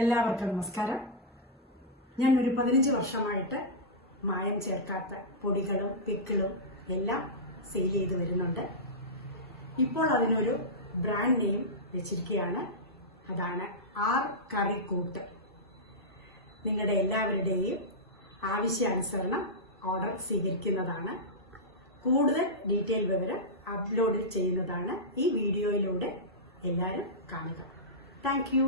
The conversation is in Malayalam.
എല്ലാവർക്കും നമസ്കാരം. ഞാൻ ഒരു 15 വർഷമായിട്ട് മായം ചേർക്കാത്ത പൊടികളും പിക്കിളും എല്ലാം സെയിൽ ചെയ്ത് വരുന്നുണ്ട്. ഇപ്പോൾ അതിനൊരു ബ്രാൻഡ് നെയിം വെച്ചിരിക്കുകയാണ്. അതാണ് ആർ കറിക്കൂട്ട്. നിങ്ങളുടെ എല്ലാവരുടെയും ആവശ്യാനുസരണം ഓർഡർ സ്വീകരിക്കുന്നതാണ്. കൂടുതൽ ഡീറ്റെയിൽ വിവരം അപ്ലോഡ് ചെയ്യുന്നതാണ്. ഈ വീഡിയോയിലൂടെ എല്ലാവരും കാണുക. Thank you.